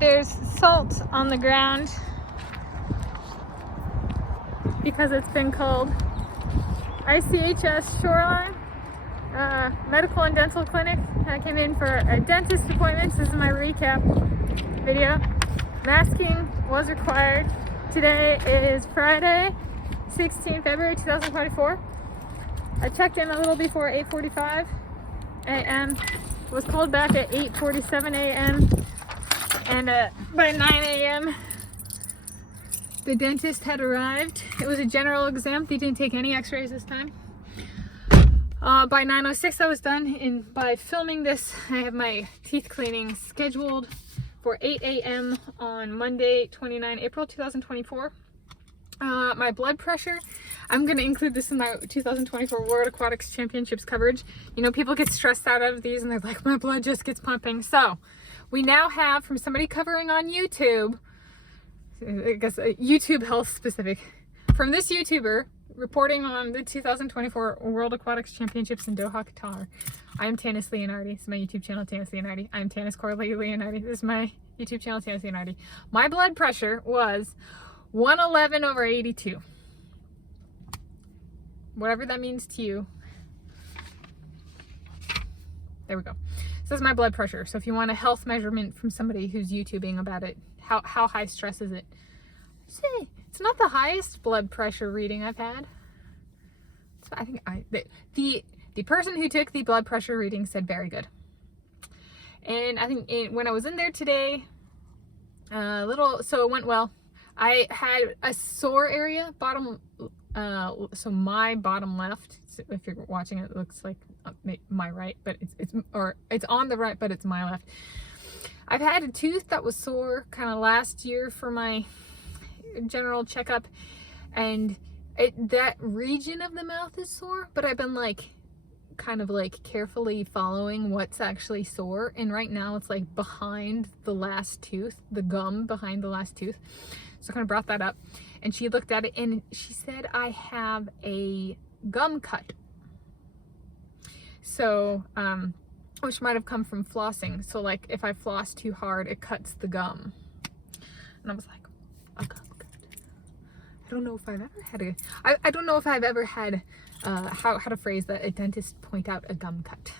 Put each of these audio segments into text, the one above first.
There's salt on the ground because it's been cold. ICHS Shoreline Medical and Dental Clinic. I came in for a dentist appointment. This is my recap video. Masking was required. Today is Friday, 16 February 2024. I checked in a little before 8:45 a.m. Was called back at 8:47 a.m. and by 9 a.m. the dentist had arrived. It was a general exam. They didn't take any x-rays this time. By 9:06 I was done, and by filming this I have my teeth cleaning scheduled for 8 a.m. on Monday, 29 April 2024. My blood pressure, I'm going to include this in my 2024 World Aquatics Championships coverage. You know, people get stressed out of these and they're like, my blood just gets pumping. So we now have, from somebody covering on YouTube, I guess YouTube health specific, from this YouTuber reporting on the 2024 World Aquatics Championships in Doha, Qatar. I am Tanis Leonhardi. This is my YouTube channel, Tanis Leonhardi. I am Tanis Coralee Leonhardi. This is my YouTube channel, Tanis Leonhardi. My blood pressure was 111/82. Whatever that means to you. There we go. So this is my blood pressure. So if you want a health measurement from somebody who's YouTubing about it, how high stress is it? Say, it's not the highest blood pressure reading I've had. So I think the person who took the blood pressure reading said very good. And I think when I was in there today, so it went well. I had a sore area, so my bottom left, if you're watching it, looks like my right, but it's on the right, but it's my left. I've had a tooth that was sore kind of last year for my general checkup, and that region of the mouth is sore, but I've been kind of carefully following what's actually sore, and right now it's behind the last tooth, the gum behind the last tooth. So I kind of brought that up, and she looked at it and she said I have a gum cut. So which might have come from flossing. So if I floss too hard, it cuts the gum. And I was like, a gum cut. I don't know if I've ever had I don't know if I've ever had how to phrase that, a dentist point out a gum cut.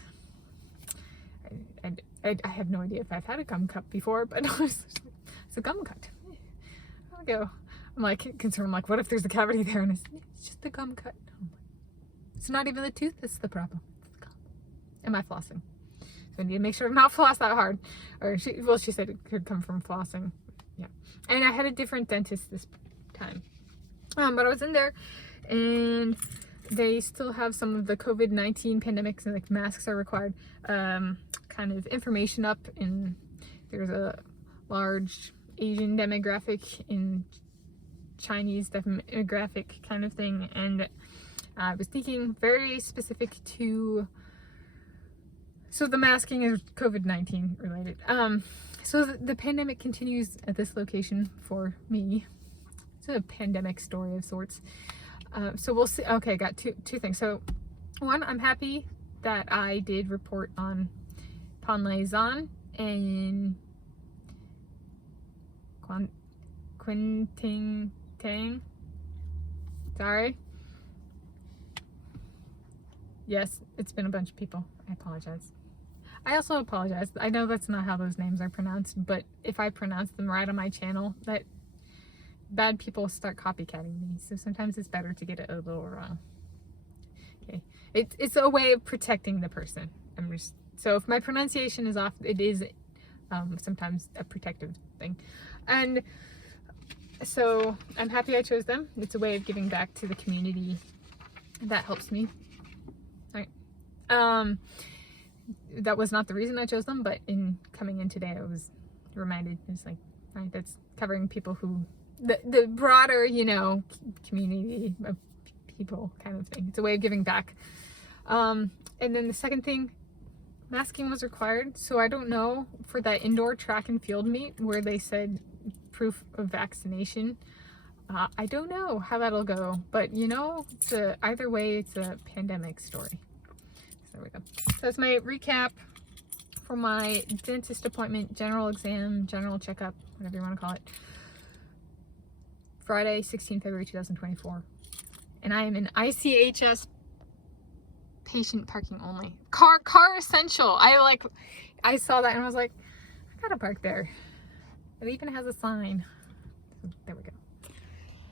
I have no idea if I've had a gum cut before, but it's a gum cut. Go. I'm concerned, what if there's a cavity there? And it's just the gum cut. It's not even the tooth that's the problem. It's the gum. Am I flossing? So I need to make sure to not floss that hard. Or she said it could come from flossing. Yeah. And I had a different dentist this time. But I was in there, and they still have some of the COVID-19 pandemics, and masks are required. Kind of information up, and there's a large Asian demographic in Chinese demographic kind of thing, and I was thinking very specific to, so the masking is COVID-19 related. So the pandemic continues at this location for me. It's a pandemic story of sorts. So we'll see. Okay, got two things. So one, I'm happy that I did report on Panlay Zan and Quinting Tang. Sorry. Yes, it's been a bunch of people. I apologize. I also apologize. I know that's not how those names are pronounced, but if I pronounce them right on my channel, that bad people start copycatting me. So sometimes it's better to get it a little wrong. Okay. It's a way of protecting the person. So if my pronunciation is off, it is sometimes a protective thing. And so I'm happy I chose them. It's a way of giving back to the community. That helps me. All right. That was not the reason I chose them, but in coming in today, I was reminded, it's all right, that's covering people who, the broader, community of people kind of thing. It's a way of giving back. And then the second thing, masking was required. So I don't know, for that indoor track and field meet where they said proof of vaccination, I don't know how that'll go, but either way, it's a pandemic story. So there we go. So that's my recap for my dentist appointment, general exam, general checkup, whatever you want to call it. Friday, 16 February 2024. And I am in ICHS patient parking only. Car essential. I saw that and I was like, I gotta park there. It even has a sign. So there we go.